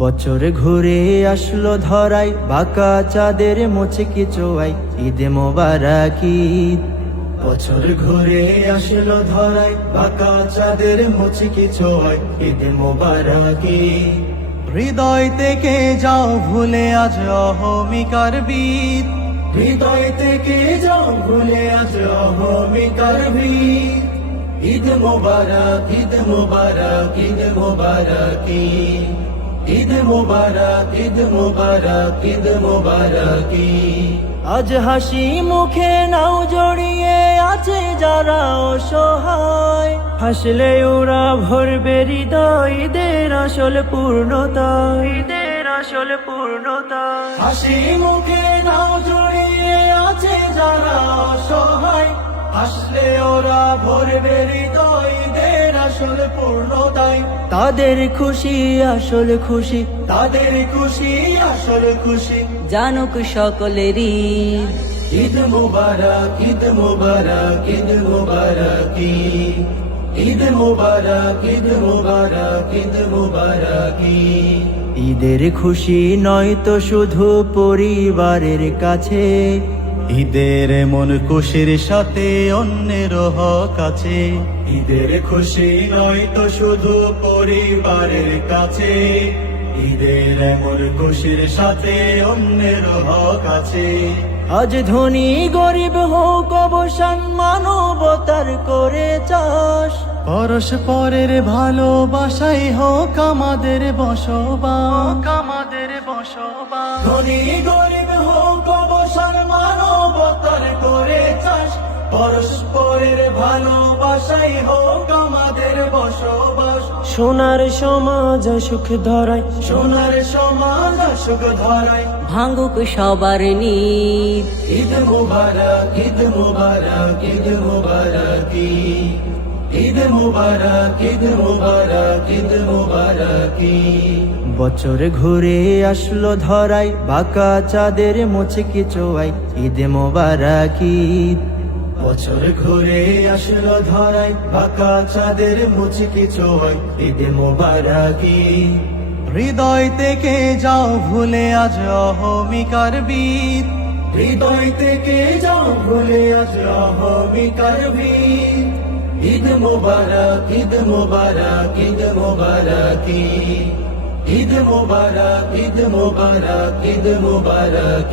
বছর ঘুরে আসলো ধরাই, বাঁকা চাঁদের মুচকি চোয়াই, ঈদ মোবারক ঈদ বছর ঘুরে আসলো ধরাই, বাঁকা চাঁদের মুচকি চোয়াই, ঈদ মোবারক হৃদয় থেকে যাও ভুলে আজ অহমিকার বীর। হৃদয় থেকে যাও ভুলে আজ অহমিকার বীর। ঈদ মোবারক ঈদ মোবারক ঈদ মোবারক ঈদ মোবারক ঈদ মোবারক ঈদ মোবারক। আজ হাসি মুখে নাও জড়িয়ে আছে যারা অসহায়। হাসলে ওরা ভরবে হৃদয়, ঈদের আসল পূর্ণতা, ঈদের আসল পূর্ণতা। হাসি মুখে নাও জড়িয়ে আছে যারা অসহায়। হাসলে ওরা ভরবে হৃদয় আসল পূর্ণতায় তাদের খুশি আসল খুশি। তাদের খুশি আসল খুশি। জানুক সকলেরই। ঈদ মুবারক ঈদ মুবারক ঈদ মুবারক। ঈদ মুবারক ঈদ মুবারক ঈদ মুবারক। ঈদের খুশি নয় তো শুধু পরিবারের কাছে। ঈদের মন খুশির সাথে অন্যের হক আছে। ঈদের খুশি নয় তো শুধু পরিবারের কাছে। ঈদের এমন খুশির সাথে অন্যের হক আছে। আজ ধনী গরিব হোক অবসান মানবতার করে চাষ। পরস্পরের ভালোবাসাই হোক আমাদের বসবাস। আমাদের বসবাস। ধনী গরিব পরস্পরের ভালোবাসাই হোক আমাদের বসবাস। সোনার সমাজ সুখ ধরায়। সোনার সমাজ সুখ ধরায়। ভাঙুক সবার নীত ঈদ মুবারক ঈদ মুবারক ঈদ মুবারক ঈদ। মুবারক ঈদ মুবারক ঈদ মুবারক। বছর ঘুরে আসলো ধরাই বাঁকা চাঁদের মুচকি চোয়াই ঈদ মুবারক ঈদ বছর ঘুরে আসলো ধরাই বাঁকা চাঁদের মুচকি চোয়াই ঈদ মুবারক। হৃদয় থেকে যাও ভুলে আজ অহমিকার বীর হৃদয় থেকে যাও ভুলে আজ অহমিকার বীর ঈদ মুবারক ঈদ মুবারক ঈদ মুবারক। ঈদ মুবারক ঈদ মুবারক ঈদ মুবারক